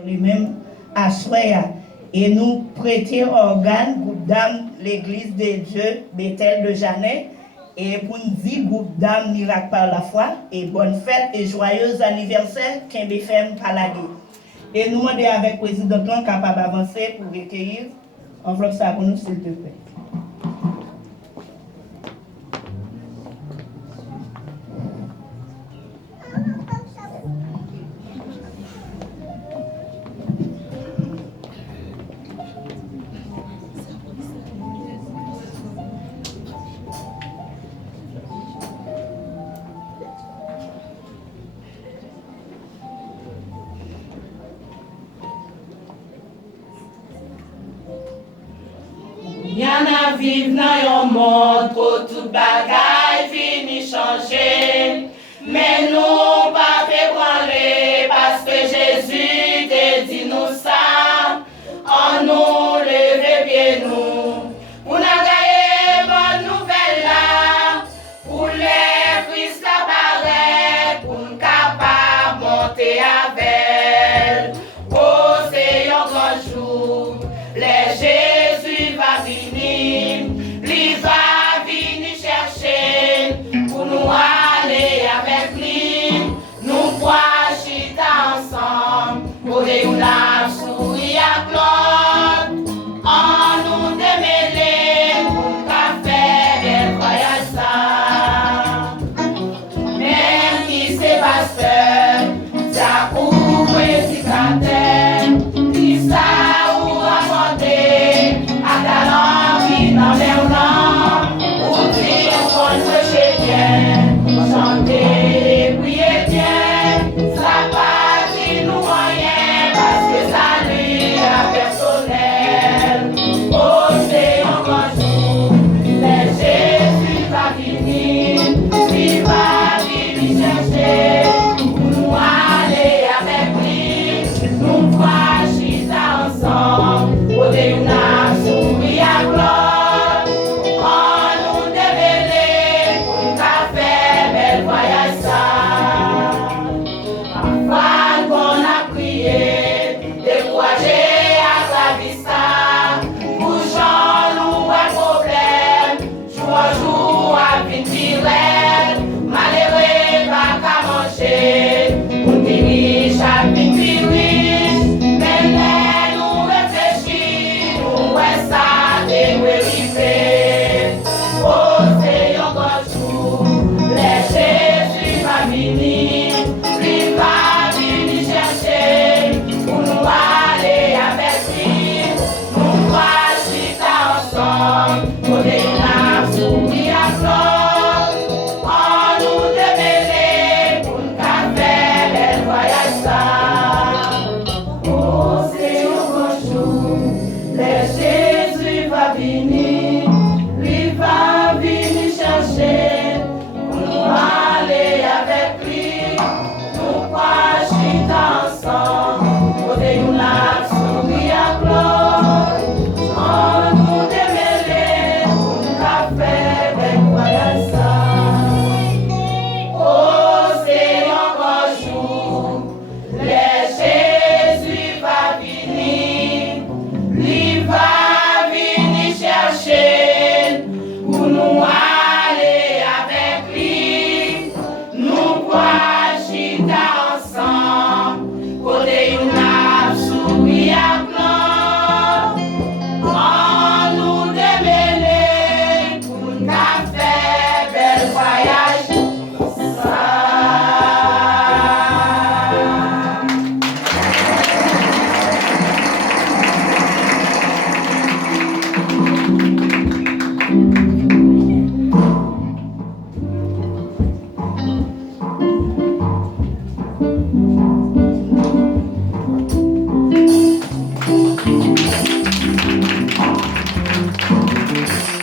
lui-même à Soya et nous prêter organe, groupe d'âme, l'église de Dieu, Bethel de Janet, et pour nous dire groupe d'âme, miracle par la foi, et bonne fête et joyeux anniversaire, Kimbefem Palagé. Et nous demandons avec le président capable d'avancer pour recueillir. Enveloppe ça pour nous, s'il te plaît. Y'en a vivre dans un monde où tout bagaille fini changer. Mais nous pas fait branler parce que Jésus te dit nous ça. En nous lever pied nous. Pour nous gagner bonne nouvelle là. Pour les Christ apparaître. Pour nous capable monter avec. Oh c'est un grand jour. Les Jésus va venir, lui va venir chercher pour nous aller avec lui. Nous trois chita ensemble pour des la souris à Claude. En nous démêler pour nous faire des voyages ça. Même qui c'est pasteur, ça pour prédicateur, qui ça ou raconter. Dans les rangs, pour dire qu'on se bien, chanter et prier bien, ça pas dit nous rien, parce que ça lui a personnel. Oh, c'est un grand jour, mais Jésus va venir, il va venir chercher, pour nous aller avec lui, nous voir.